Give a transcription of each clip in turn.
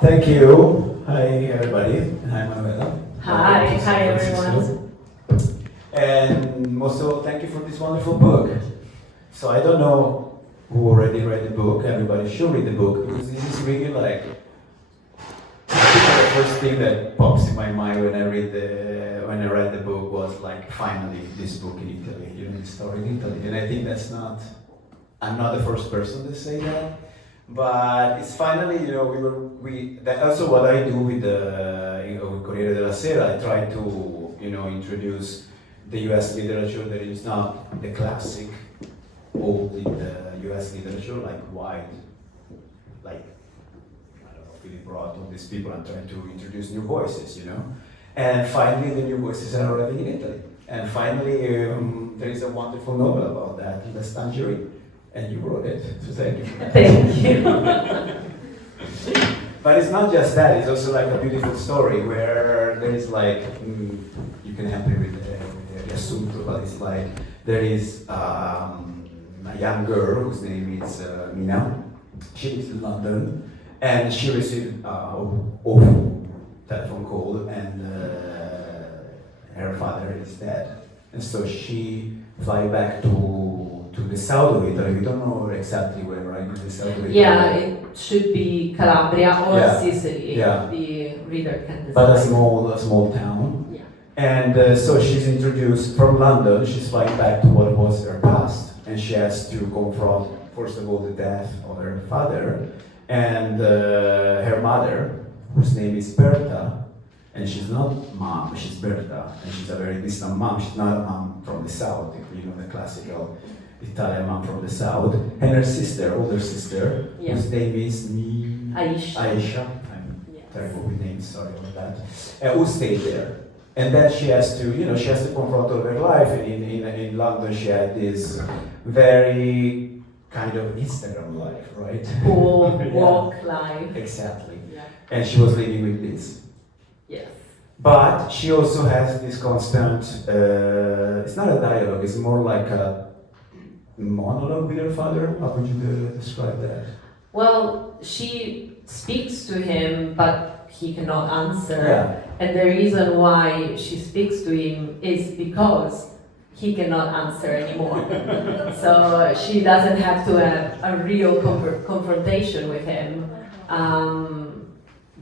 Thank you. Hi, everybody. And hi, Emanuela. Hi, Welcome to San hi Francisco. everyone. And most of all, thank you for this wonderful book. So I don't know who already read the book. Everybody should read the book because this is really like the first thing that pops in my mind when I read the book was like finally this book in Italy, the story in Italy. And I think I'm not the first person to say that. But it's finally, that's also what I do with with Corriere della Sera. I try to, introduce the U.S. literature that is not the classic old U.S. literature, like White, like, I don't know, Philip Roth, all these people. I'm trying to introduce new voices, And finally, the new voices are arriving in Italy. And finally, there is a wonderful novel about that, and that's Tangerinn. And you wrote it, so thank you for that. Thank you. But it's not just that, it's also like a beautiful story where there is like, you can help me with the assunto, but it's like, there is a young girl whose name is Mina. She lives in London, and she received an awful telephone call, and her father is dead. And so she flies back to the south of Italy. We don't know exactly where, right? In the south of Italy. Yeah, it should be Calabria or Yeah. Sicily. Yeah. The reader can decide. But a small town. Yeah. And so she's introduced from London. She's flying back to what was her past, and she has to confront, first of all, the death of her father and her mother, whose name is Berta. And she's not mom, she's Berta, and she's a very distant mom. She's not a mom from the south, the classical Italian mom from the south. And her sister, older sister, Yeah. whose name is Aisha. I'm Yes. terrible with names, sorry about that. Who stayed there. And then she has to, confront all her life. And in London, she had this very kind of Instagram life, right? Or Yeah. walk life. Exactly. Yeah. And she was living with this. Yes. But she also has this constant, it's not a dialogue, it's more like a monologue with her father. How would you describe that? Well, she speaks to him, but he cannot answer. Yeah. And the reason why she speaks to him is because he cannot answer anymore. So she doesn't have to have a real confrontation with him,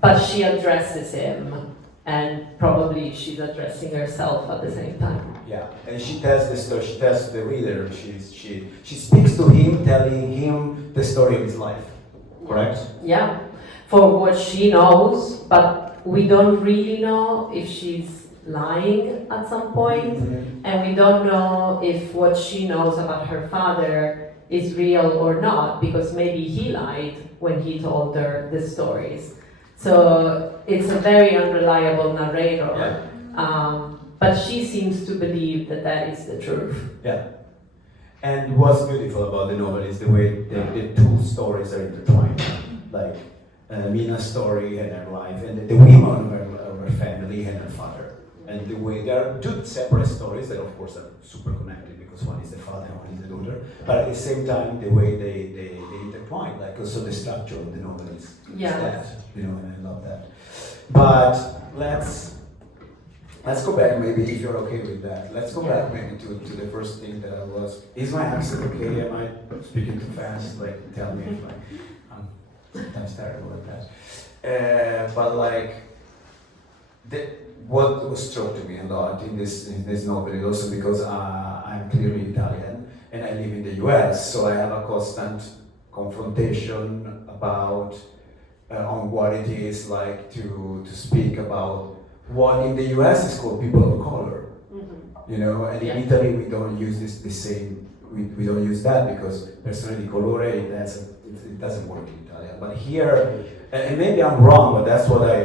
but she addresses him, and probably she's addressing herself at the same time. Yeah, and she tells the story. She tells the reader. She speaks to him, telling him the story of his life. Correct? Yeah, for what she knows, but we don't really know if she's lying at some point, and we don't know if what she knows about her father is real or not, because maybe he lied when he told her the stories. So it's a very unreliable narrator, but she seems to believe that that is the truth. Yeah. And what's beautiful about the novel is the way the two stories are intertwined. Like Mina's story and her life, and the women of her family and her father. And the way there are two separate stories that, of course, are super connected because one is the father and one is the daughter. But at the same time, the way they intertwine, like also the structure of the novel is that, and I love that. But let's go back, maybe if you're okay with that. Let's go back maybe to the first thing that I was. Is my accent okay? Am I speaking too fast? Like, tell me if I'm sometimes terrible at that. But like, what was struck to me a lot in this novel is also because I'm clearly Italian and I live in the US, so I have a constant confrontation about on what it is like to speak about what in the US is called people of color. Mm-hmm. And in Italy we don't use the same. We don't use that because persone di colore it doesn't work in Italian. But here. And maybe I'm wrong, but that's what I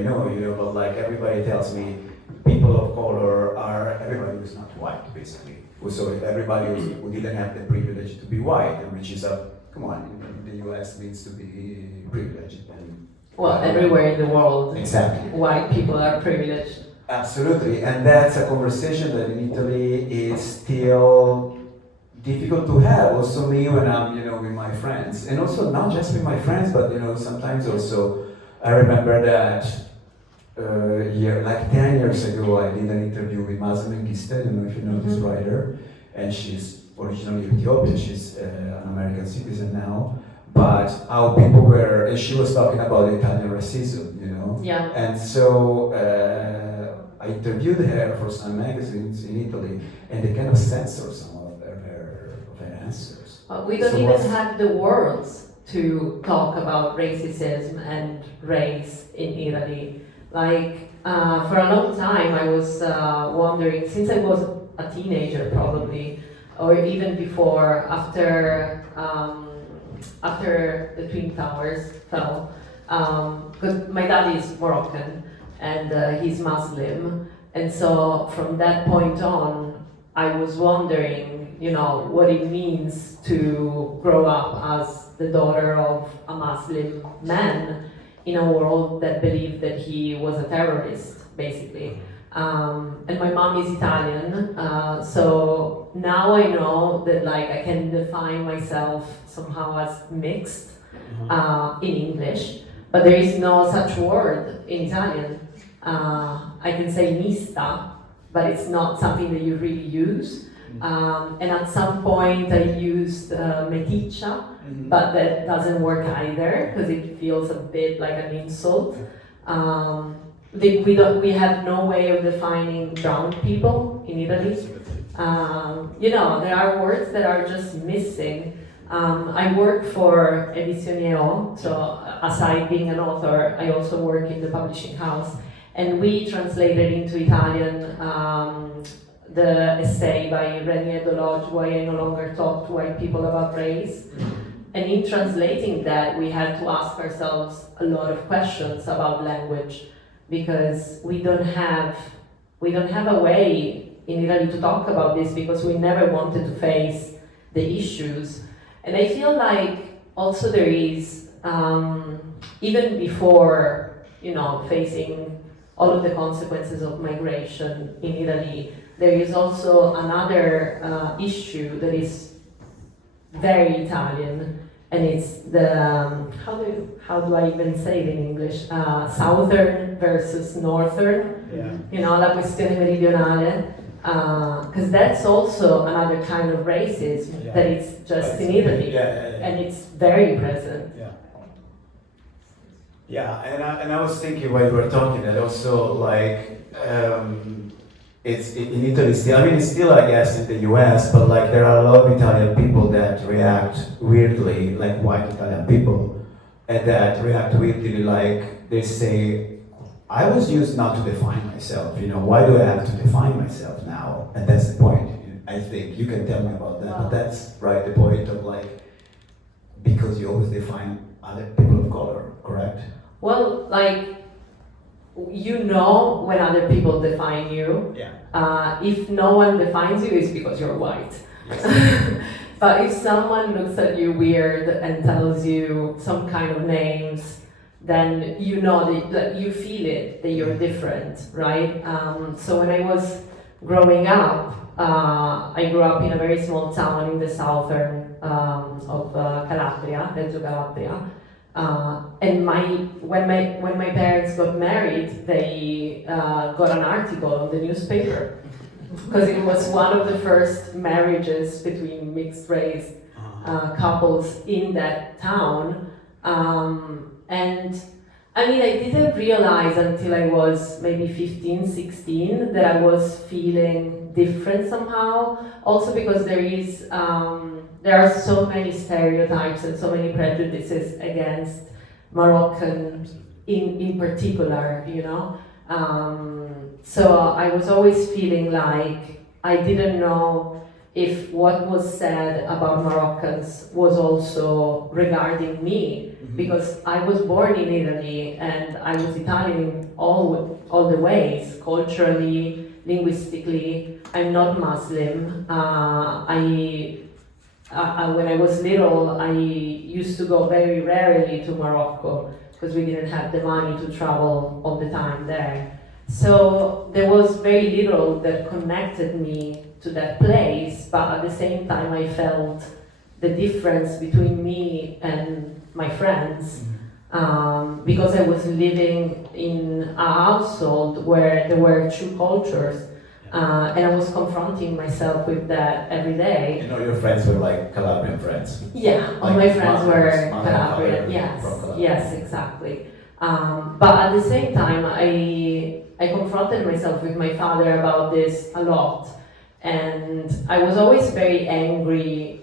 know, But like everybody tells me, people of color are everybody who's not white, basically. So everybody who didn't have the privilege to be white, which is come on, in the U.S. means to be privileged. And well, everywhere in the world, exactly, white people are privileged. Absolutely, and that's a conversation that in Italy is still difficult to have. Also me when I'm, with my friends, and also not just with my friends, but sometimes also I remember that like 10 years ago, I did an interview with Mazam Mengiste, I don't know if you know this writer, and she's originally Ethiopian, she's an American citizen now, but how people were, and she was talking about Italian racism, you know? Yeah. And so I interviewed her for some magazines in Italy, and they kind of censored some of her answers. We don't even have the words to talk about racism and race in Italy. Like, for a long time I was wondering, since I was a teenager probably, or even before, after the Twin Towers fell, because my dad is Moroccan and he's Muslim, and so from that point on, I was wondering, you know, what it means to grow up as the daughter of a Muslim man in a world that believed that he was a terrorist, basically. And my mom is Italian, so now I know that like I can define myself somehow as mixed in English, but there is no such word in Italian. I can say mista, but it's not something that you really use. And at some point I used meticcia, but that doesn't work either because it feels a bit like an insult. We have no way of defining brown people in Italy. You know, there are words that are just missing. I work for Edizione, so aside being an author, I also work in the publishing house, and we translated into Italian the essay by Renier Delage, Why I No Longer Talk to White People About Race. And in translating that, we had to ask ourselves a lot of questions about language, because we don't have a way in Italy to talk about this, because we never wanted to face the issues. And I feel like also there is, even before, you know, facing all of the consequences of migration in Italy, there is also another issue that is very Italian, and it's the, how do I even say it in English? Southern versus northern, you know, la questione meridionale, because that's also another kind of racism that it's just in Italy, and it's very present. Yeah, and I was thinking while you were talking that also like it's in Italy still. I mean, it's still I guess in the U.S., but like there are a lot of Italian people that react weirdly, like white Italian people, and that react weirdly, like they say, "I was used not to define myself. You know, why do I have to define myself now?" And that's the point. I think you can tell me about that, but that's right. The point of like because you always define other people of color, correct? Well, like, you know when other people define you. If no one defines you, it's because you're white. But if someone looks at you weird and tells you some kind of names, then you know that you feel it, that you're different, right? So when I was growing up, I grew up in a very small town in the southern of Calabria, Reggio Calabria. And when my parents got married, they got an article on the newspaper, because it was one of the first marriages between mixed race couples in that town. And I mean, I didn't realize until I was maybe 15, 16 that I was feeling different somehow. Also because there are so many stereotypes and so many prejudices against Moroccan in particular, you know. So I was always feeling like I didn't know if what was said about Moroccans was also regarding me, because I was born in Italy and I was Italian in all the ways, culturally, linguistically. I'm not Muslim. When I was little, I used to go very rarely to Morocco because we didn't have the money to travel all the time there. So there was very little that connected me to that place, but at the same time I felt the difference between me and my friends, because I was living in a household where there were two cultures, and I was confronting myself with that every day. You know, your friends were like Calabrian friends. Yeah, all Like my friends were mother, Calabrian. father Yes, from Calabria. yes, exactly. But at the same time, I confronted myself with my father about this a lot, and I was always very angry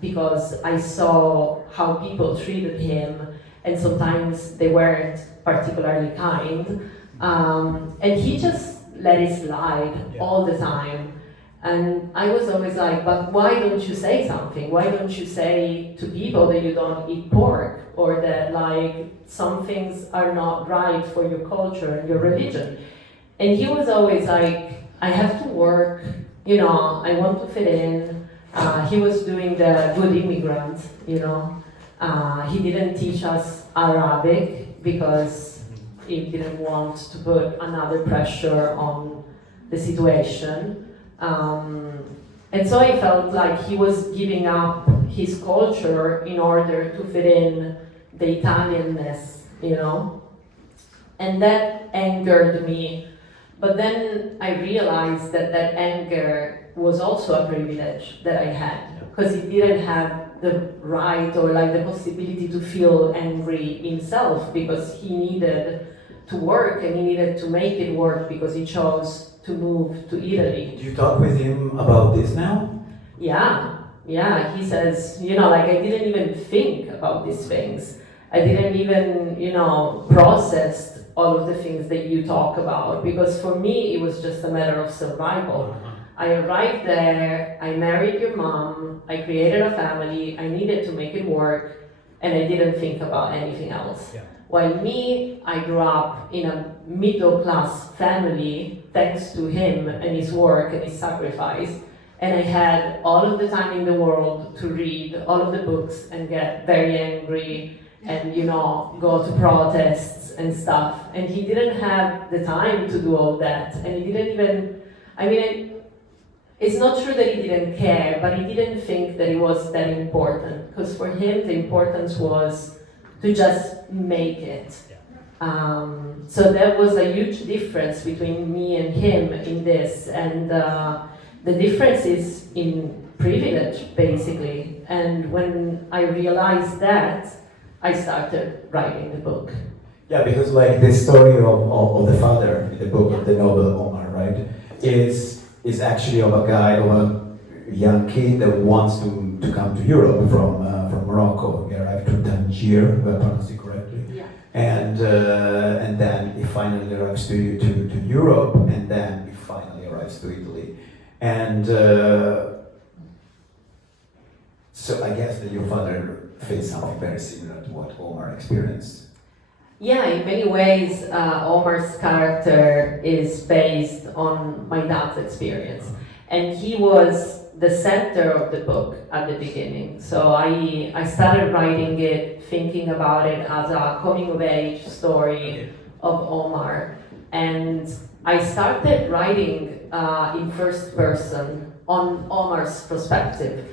because I saw how people treated him, and sometimes they weren't particularly kind, and he just let it slide all the time. And I was always like, but why don't you say something? Why don't you say to people that you don't eat pork, or that like some things are not right for your culture and your religion? And he was always like, I have to work, you know, I want to fit in. He was doing the good immigrant, you know. He didn't teach us Arabic because he didn't want to put another pressure on the situation. And so I felt like he was giving up his culture in order to fit in the Italianness, you know? And that angered me. But then I realized that that anger was also a privilege that I had, because he didn't have the right or like the possibility to feel angry himself, because he needed to work and he needed to make it work because he chose to move to Italy. Do you talk with him about this now? Yeah, he says, you know, like I didn't even think about these things. I didn't even, you know, process all of the things that you talk about, because for me it was just a matter of survival. I arrived there, I married your mom, I created a family, I needed to make it work, and I didn't think about anything else. Yeah. While me, I grew up in a middle-class family thanks to him and his work and his sacrifice, and I had all of the time in the world to read all of the books and get very angry and, you know, go to protests and stuff. And he didn't have the time to do all that, and he didn't even, I mean, it's not true that he didn't care, but he didn't think that it was that important, because for him the importance was to just make it. So there was a huge difference between me and him in this, and the difference is in privilege, basically. And when I realized that, I started writing the book. Yeah, because like the story of the father in the book of the novel Omar, right, is actually of a guy, of a young kid that wants to come to Europe from Morocco. He arrived to Tangier, if I pronounce it correctly. Yeah. And then he finally arrives to Europe, and then he finally arrives to Italy. And so I guess that your father faced something very similar to what Omar experienced. Yeah, in many ways, Omar's character is based on my dad's experience. And he was the center of the book at the beginning. So I started writing it, thinking about it as a coming-of-age story of Omar. And I started writing in first person on Omar's perspective,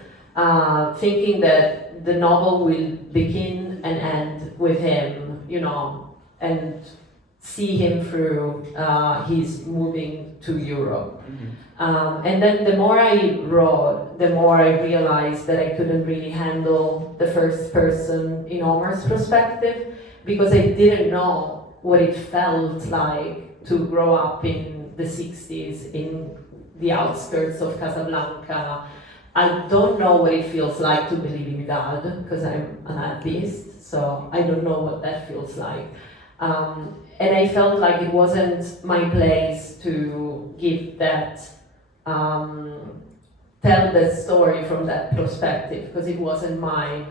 thinking that the novel will begin and end with him, you know, and see him through his moving to Europe. And then the more I wrote, the more I realized that I couldn't really handle the first person in Omar's perspective, because I didn't know what it felt like to grow up in the 60s in the outskirts of Casablanca. I don't know what it feels like to believe in God, because I'm an atheist, so I don't know what that feels like. And I felt like it wasn't my place to give that, tell the story from that perspective, because it wasn't mine,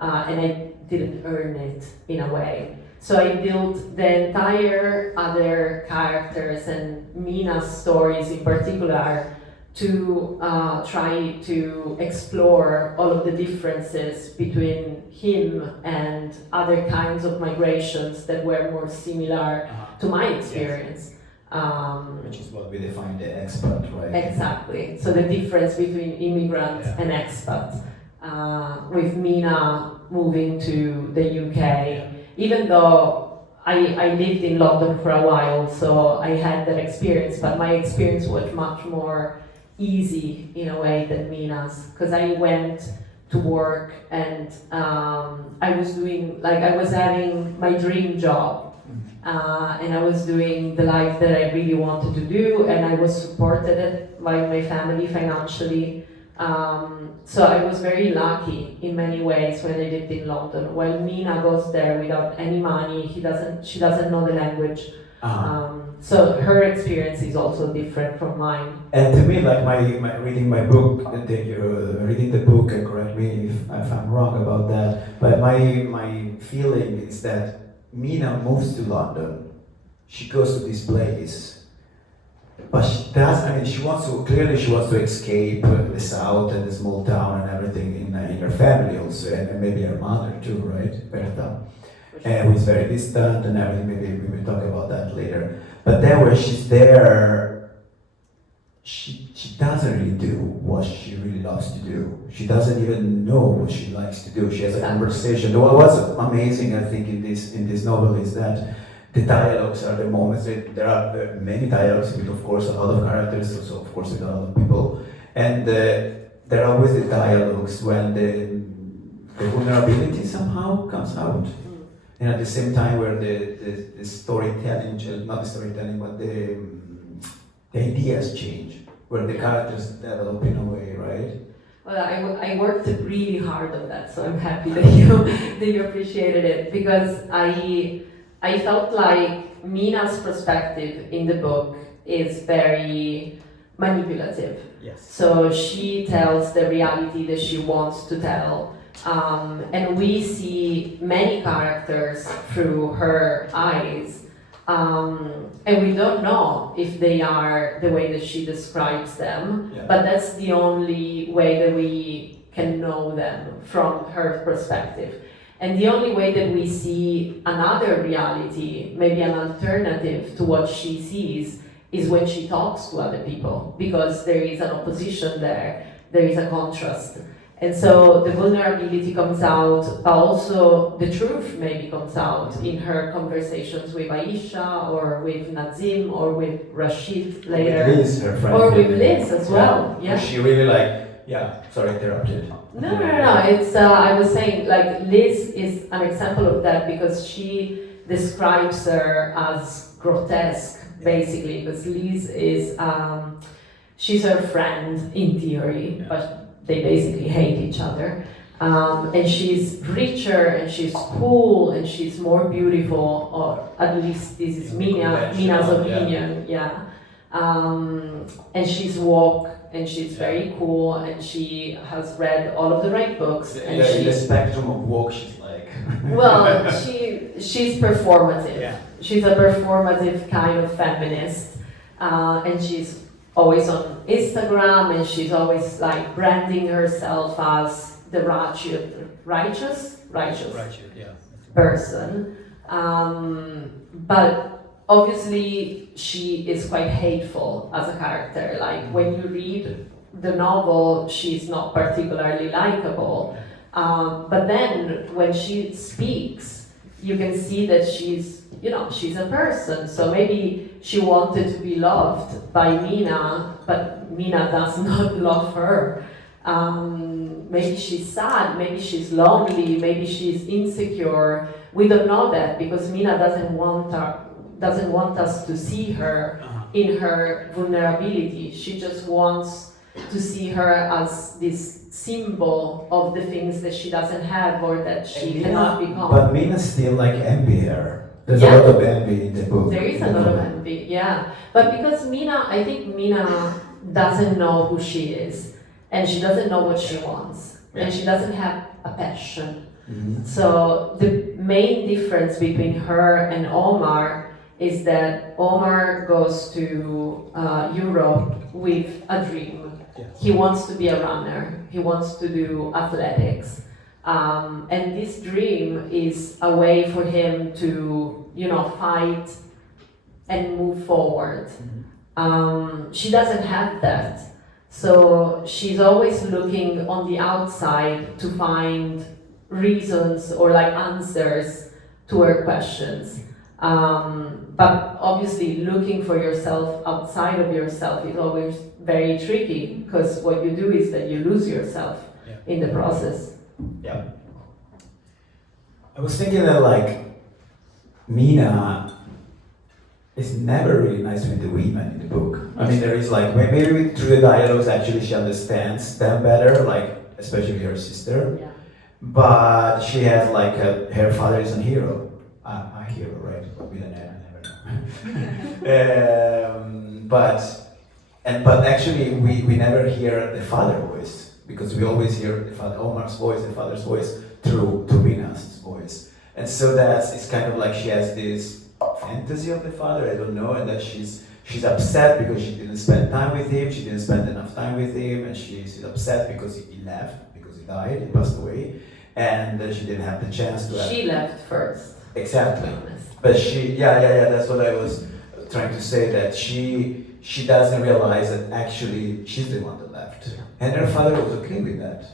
and I didn't earn it in a way. So I built the entire other characters and Mina's stories in particular to try to explore all of the differences between him and other kinds of migrations that were more similar to my experience. Which is what we define the expat, right? Exactly. So the difference between immigrant and expat, with Mina moving to the UK even though I lived in London for a while, so I had that experience, but my experience was much more easy in a way than Mina's, because I went to work and I was having my dream job, and I was doing the life that I really wanted to do, and I was supported by my family financially. So I was very lucky in many ways when I lived in London. While Mina goes there without any money, she doesn't know the language. So her experience is also different from mine. And to me, like my reading my book, reading the book, and correct me if I'm wrong about that, but my feeling is that Mina moves to London. She goes to this place, but she does. I mean, she wants to escape the south and the small town and everything in her family also, and maybe her mother too, right, Berta, who is very distant and everything. Maybe we will talk about that later. But then when she's there, she doesn't really do what she really loves to do. She doesn't even know what she likes to do. She has a conversation. What's amazing, I think, in this novel is that the dialogues are the moments. There are many dialogues with, of course, a lot of characters, also, of course, with a lot of people. And there are always the dialogues when the vulnerability somehow comes out. And at the same time where the storytelling, not the storytelling, but the ideas change, where the characters develop in a way, right? Well, I worked really hard on that, so I'm happy that you appreciated it, because I felt like Mina's perspective in the book is very manipulative. Yes. So she tells the reality that she wants to tell. And we see many characters through her eyes, and we don't know if they are the way that she describes them, but that's the only way that we can know them from her perspective. And the only way that we see another reality, maybe an alternative to what she sees, is when she talks to other people, because there is an opposition there is a contrast. And so the vulnerability comes out, but also the truth maybe comes out in her conversations with Aisha, or with Nazim, or with Rashid later. With Liz, her friend. Or with Liz as well, yeah. She really sorry, interrupted. No, it's, I was saying, like, Liz is an example of that, because she describes her as grotesque, basically, because Liz is, she's her friend in theory, but they basically hate each other. And she's richer, and she's cool, and she's more beautiful, or at least this is Mina's opinion, yeah. And she's woke, and she's very cool, and she has read all of the right books. And in the spectrum of woke, she's like... Well, she's performative. Yeah. She's a performative kind of feminist, and she's always on Instagram, and she's always like branding herself as the righteous person. But obviously she is quite hateful as a character. Like, when you read the novel, she's not particularly likable. But then when she speaks, you can see that she's a person. So maybe she wanted to be loved by Mina, but Mina does not love her. Maybe she's sad, maybe she's lonely, maybe she's insecure. We don't know that, because Mina doesn't want us to see her in her vulnerability. She just wants to see her as this symbol of the things that she doesn't have, or that she cannot become. But Mina still like envy her. There's a lot of envy in the book. There is a lot of envy, yeah. But because I think Mina doesn't know who she is, and she doesn't know what she wants, and she doesn't have a passion. Mm-hmm. So the main difference between her and Omar is that Omar goes to Europe with a dream. Yes. He wants to be a runner. He wants to do athletics. And this dream is a way for him to, fight and move forward. Mm-hmm. She doesn't have that. So she's always looking on the outside to find reasons or like answers to her questions. But obviously, looking for yourself outside of yourself is always very tricky, because what you do is that you lose yourself in the process. Yeah. I was thinking that like Mina is never really nice with the women in the book. I mean, there is like maybe through the dialogues actually she understands them better, like especially her sister. Yeah. But she has like her father is a hero, a hero, right? With an N, I never know. But actually we never hear the father voice, because we always hear the father, Omar's voice, the father's voice through Mina's voice, and so it's kind of like she has this fantasy of the father, I don't know, and that she's upset because she didn't spend time with him, she didn't spend enough time with him, and she's upset because he left, because he died, he passed away, and she didn't have the chance to. She left first. Exactly, but yeah, that's what I was trying to say, that she doesn't realize that actually she's the one that left, and her father was okay with that.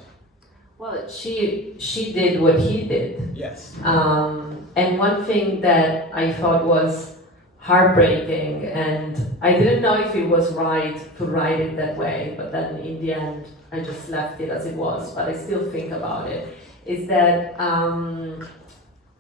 Well, she did what he did. Yes. And one thing that I thought was heartbreaking, and I didn't know if it was right to write it that way, but then in the end I just left it as it was, but I still think about it, is that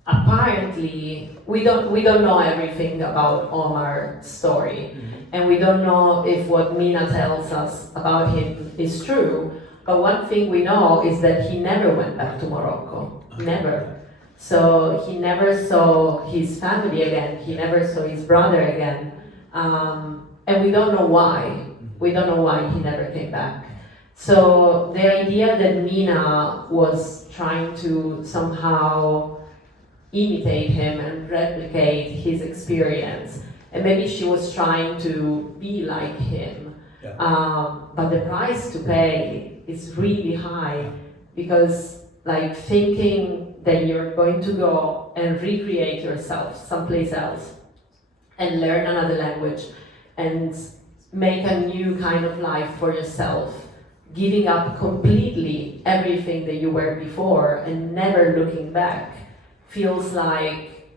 apparently we don't know everything about Omar's story, and we don't know if what Mina tells us about him is true. But one thing we know is that he never went back to Morocco, never. So he never saw his family again, he never saw his brother again, and we don't know why. We don't know why he never came back. So the idea that Mina was trying to somehow imitate him and replicate his experience, and maybe she was trying to be like him, but the price to pay is really high, because like thinking that you're going to go and recreate yourself someplace else and learn another language and make a new kind of life for yourself, giving up completely everything that you were before and never looking back, feels like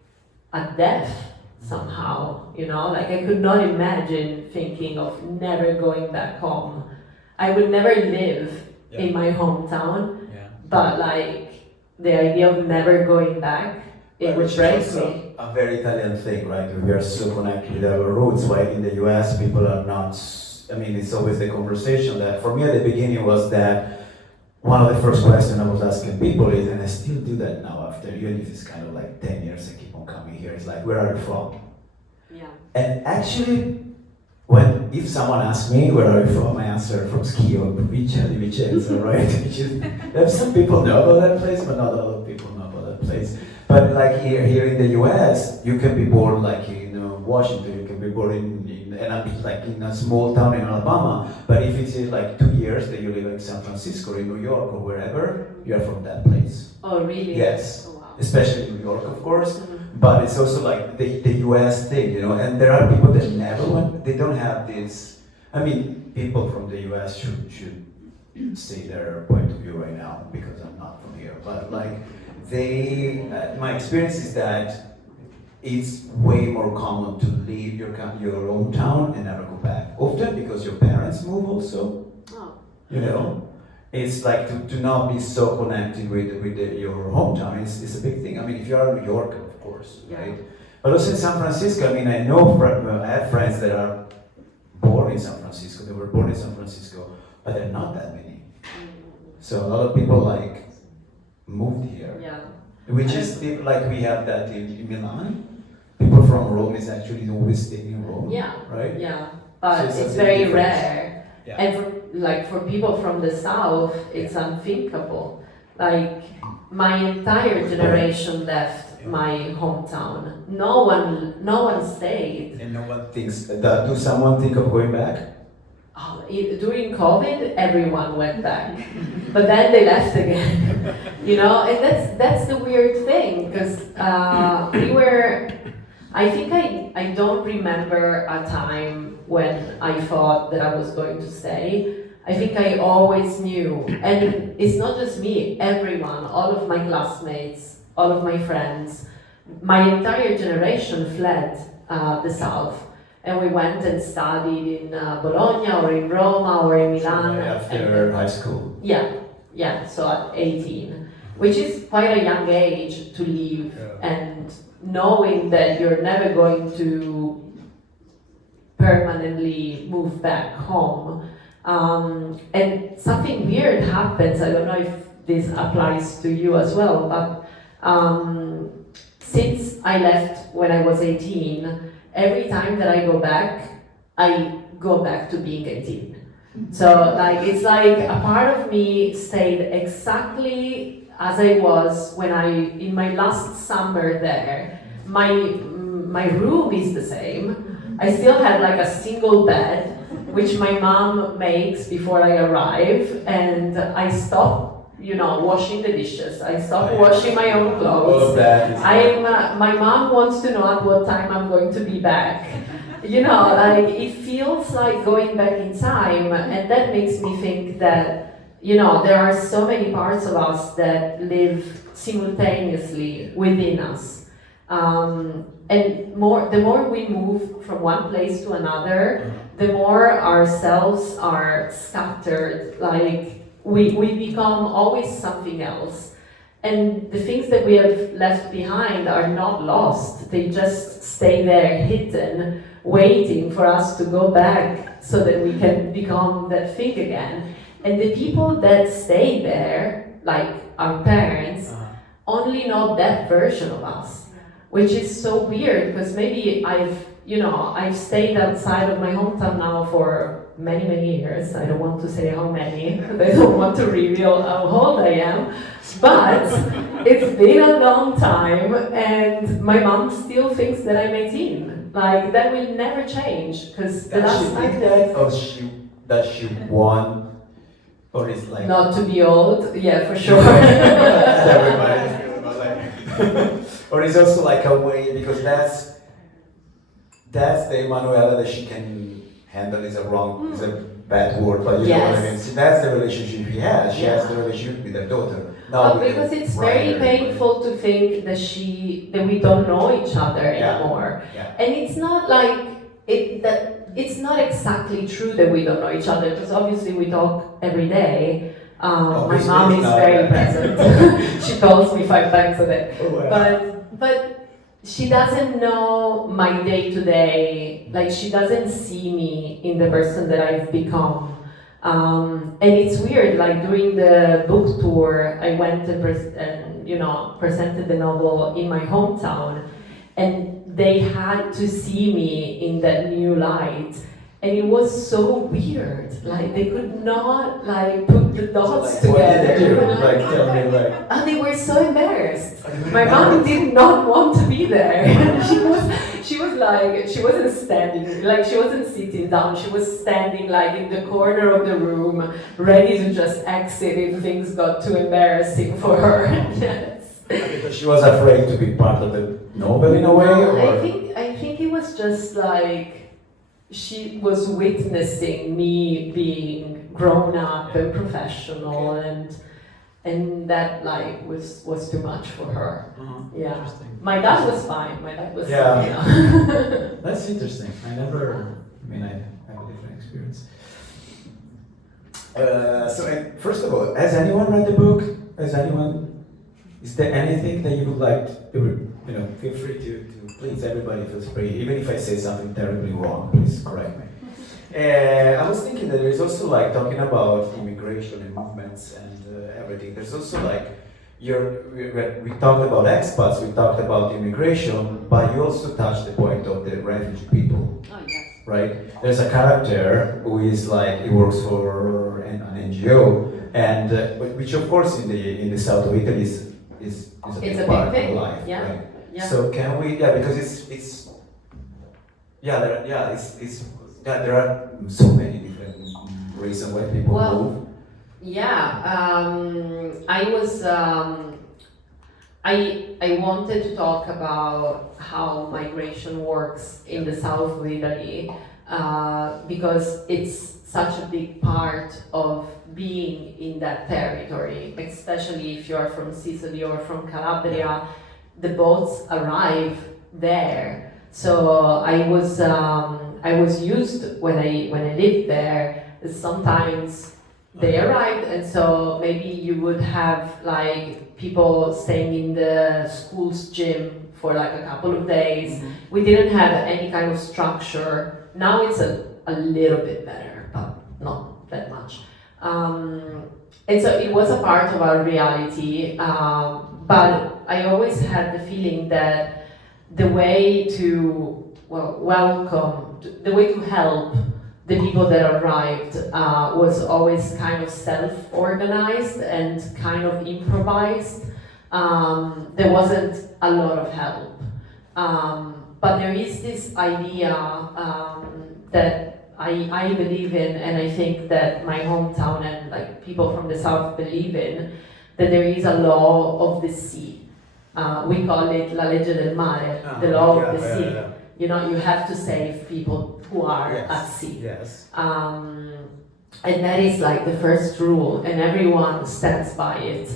a death somehow, you know? Like I could not imagine thinking of never going back home. I would never live in my hometown, but like the idea of never going back, it would break me. A very Italian thing, right? We are so connected with our roots, right? In the US, people are not, I mean, it's always the conversation that, for me at the beginning was that, one of the first questions I was asking people is, and I still do that now after, even if it's kind of like 10 years I keep on coming here, it's like, where are you from? Yeah. And actually, if someone asks me where are you from, I answer from Schio, provincia di Vicenza, right? Some people know about that place, but not a lot of people know about that place. But like here in the US, you can be born like in Washington, you can be born in a small town in Alabama, but if it's like 2 years that you live in San Francisco, in New York, or wherever, you are from that place. Oh, really? Yes. Oh, wow. Especially New York, of course. But it's also like the US thing, and there are people that never went, they don't have this, I mean, people from the US should say their point of view right now, because I'm not from here, but like, my experience is that it's way more common to leave your hometown and never go back. Often because your parents move also, It's like to not be so connected with your hometown, it's a big thing. I mean, if you are a New Yorker, of course, right? But also in San Francisco, I mean, I have friends that are born in San Francisco, they were born in San Francisco, but there are not that many. So a lot of people like moved here. Yeah. Which is like we have that in Milan. People from Rome is actually always staying in Rome. Yeah. Right? Yeah. But So it's very rare. Yeah. And for people from the south, it's unthinkable. Like my entire generation left my hometown. No one stayed. And no one thinks that. Do someone think of going back? Oh, during COVID, everyone went back, but then they left again. And that's the weird thing, because I think I don't remember a time when I thought that I was going to stay. I think I always knew, and it's not just me, everyone, all of my classmates, all of my friends, my entire generation fled the south, and we went and studied in Bologna or in Roma or in Milan. Right after high school. Yeah, so at 18, which is quite a young age to leave, and knowing that you're never going to permanently move back home. And something weird happens, I don't know if this applies to you as well, but since I left when I was 18, every time that I go back to being 18. So like it's like a part of me stayed exactly as I was when in my last summer there. My room is the same. I still had like a single bed, which my mom makes before I arrive, and I stop, washing the dishes. I stop washing my own clothes. My mom wants to know at what time I'm going to be back. Like it feels like going back in time, and that makes me think that, there are so many parts of us that live simultaneously within us. And the more we move from one place to another, the more ourselves are scattered, like we become always something else. And the things that we have left behind are not lost, they just stay there hidden, waiting for us to go back so that we can become that thing again. And the people that stay there, like our parents, only know that version of us, which is so weird, because maybe I've stayed outside of my hometown now for many, many years. I don't want to say how many, I don't want to reveal how old I am, but it's been a long time, and my mom still thinks that I'm 18. Like, that will never change, because the last time that she won, or is like... Not to be old, yeah, for sure. Everybody. Or it's also like a way, because that's the Emanuela that she can handle, is a bad word, but you know what I mean. See, that's the relationship she has. She has the relationship with her daughter. Now, because it's very painful to think that we don't know each other anymore. Yeah. And it's not like it's not exactly true that we don't know each other, because obviously we talk every day. My mom is very present. She calls me 5 times a day. Oh, wow. But she doesn't know my day-to-day, like she doesn't see me in the person that I've become. And it's weird, like during the book tour, I went and presented the novel in my hometown, and they had to see me in that new light. And it was so weird, like they could not like put the dots together. What did they do? Like tell me like. And they were so embarrassed. My mom did not want to be there. she was like, she wasn't standing, like she wasn't sitting down. She was standing like in the corner of the room, ready to just exit if things got too embarrassing for her. Yes. Because she was afraid to be part of the novel in a way. No, or? I think it was just like. She was witnessing me being grown up and professional, and that like was too much for her. Yeah. My dad was fine. My dad was fine. Yeah. That's interesting. I have a different experience. First of all, has anyone read the book? Is there anything that you would like to, feel free to please, everybody feels free. Even if I say something terribly wrong, please correct me. I was thinking that there's also like talking about immigration and movements and everything. There's also like, we talked about expats, we talked about immigration, but you also touched the point of the refugee people. Oh, yes. Right? There's a character who is like, he works for an NGO, and which of course in the south of Italy is a big part of life, yeah. right? Yeah. So can we? Yeah, because there are so many different reasons why people move. Yeah, I wanted to talk about how migration works in the south of Italy because it's such a big part of being in that territory, especially if you're from Sicily or from Calabria. the boats arrive there. So I was used when I lived there. Sometimes they arrived, and so maybe you would have like people staying in the school's gym for like a couple of days. We didn't have any kind of structure. Now it's a little bit better, but not that much. And so it was a part of our reality, but I always had the feeling that the way to welcome, the way to help the people that arrived was always kind of self-organized and kind of improvised. There wasn't a lot of help. But there is this idea that I believe in, and I think that my hometown and like people from the south believe in, that there is a law of the sea. We call it la legge del mare, the law of the sea. You know, you have to save people who are at sea. Yes. And that is like the first rule, and everyone stands by it.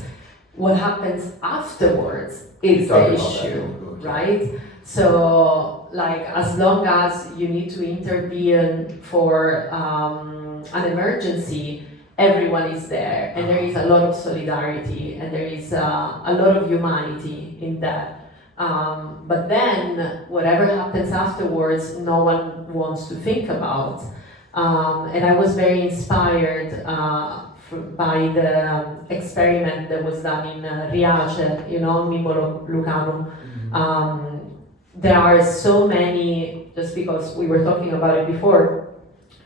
What happens afterwards is the issue, right? So, like, as long as you need to intervene for an emergency, everyone is there, and there is a lot of solidarity, and there is a lot of humanity in that. But then, whatever happens afterwards, no one wants to think about. And I was very inspired by the experiment that was done in Riace, you know, Mimolo Lucano. There are so many, just because we were talking about it before,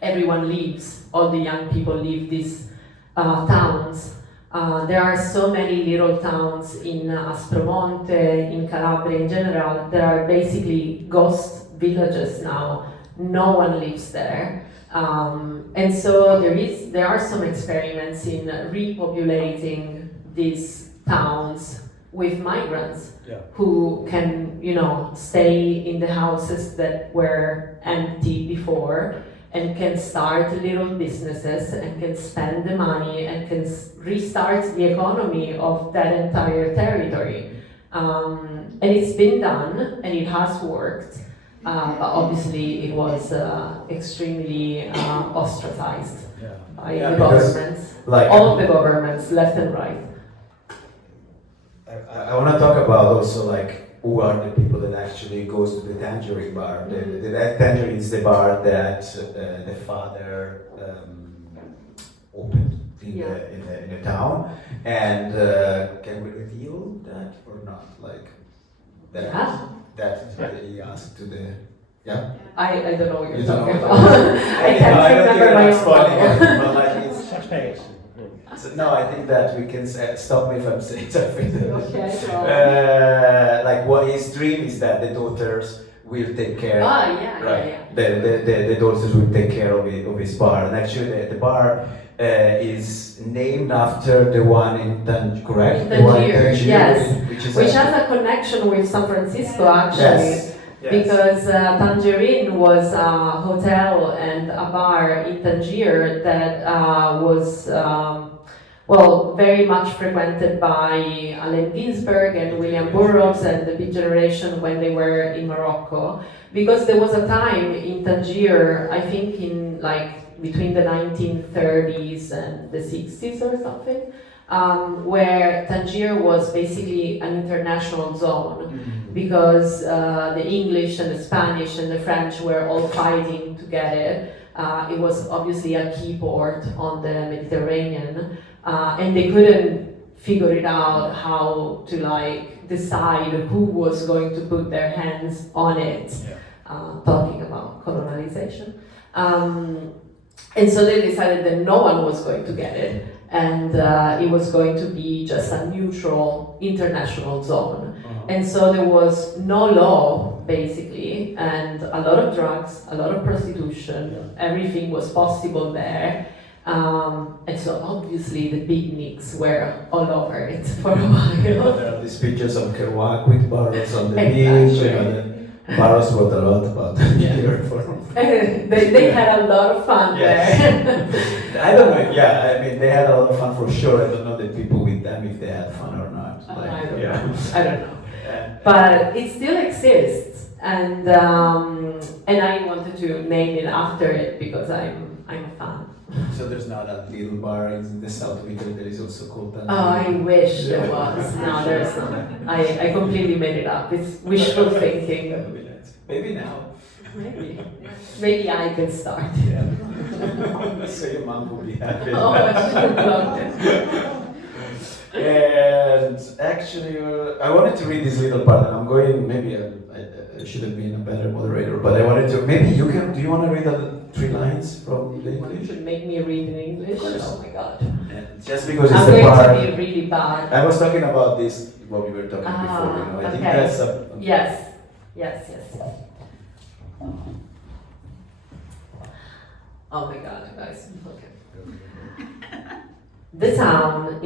everyone leaves, all the young people leave these towns. There are so many little towns in Aspromonte, in Calabria in general, that are basically ghost villages now. No one lives there. And so there are some experiments in repopulating these towns with migrants who can, you know, stay in the houses that were empty before and can start little businesses and can spend the money and can restart the economy of that entire territory. And it's been done and it has worked, but obviously it was extremely ostracized by the governments, like, all of the governments, left and right. I want to talk about also like who are the people that actually goes to the Tangerinn bar. The Tangerinn is the bar that the father opened in the town. And can we reveal that or not? Like that he asked to the I don't know what you're talking about. I can't remember my own. But like it's taxpayers. So, no, I think that we can stop me if I'm saying something. Okay, like what his dream is that the daughters will take care. The daughters will take care of his bar, and actually the bar is named after the one in Tangier, correct? Tangier, yes, which has a connection with San Francisco actually. Yes. Yes. Because Tangerinn was a hotel and a bar in Tangier that was very much frequented by Allen Ginsberg and William Burroughs and the big generation when they were in Morocco. Because there was a time in Tangier, I think in like between the 1930s and the 60s or something, where Tangier was basically an international zone. Because the English and the Spanish and the French were all fighting to get it. It was obviously a key port on the Mediterranean, and they couldn't figure it out how to like decide who was going to put their hands on it. Talking about colonization, and so they decided that no one was going to get it, and it was going to be just a neutral international zone. And so there was no law, basically, and a lot of drugs, a lot of prostitution, everything was possible there. And so obviously the beatniks were all over it for a while. There are these pictures of Kerouac with barrels on the beach. Barros wrote a lot about here. They had a lot of fun there. I don't know, I mean, they had a lot of fun for sure. I don't know the people with them if they had fun or not. I don't know. but it still exists, and I wanted to name it after it because I'm a fan. So there's not a little bar in the south of Italy that is also called Tangerinn? Oh, I wish there was. No, there's not. I completely made it up. It's wishful thinking. Maybe now. Maybe I can start. Yeah. So your mom will be happy. Oh, I should have loved it. And actually, I wanted to read this little part, and I'm going. Maybe I should have been a better moderator, but I wanted to. Maybe you can. Do you want to read the 3 lines from the You English? should make me read in English. Oh my god. And just because it's I'm the going part. to be really bad. I was talking about this. What we were talking before. You know, I think okay. that's Yes. Oh my god, guys. Okay. The town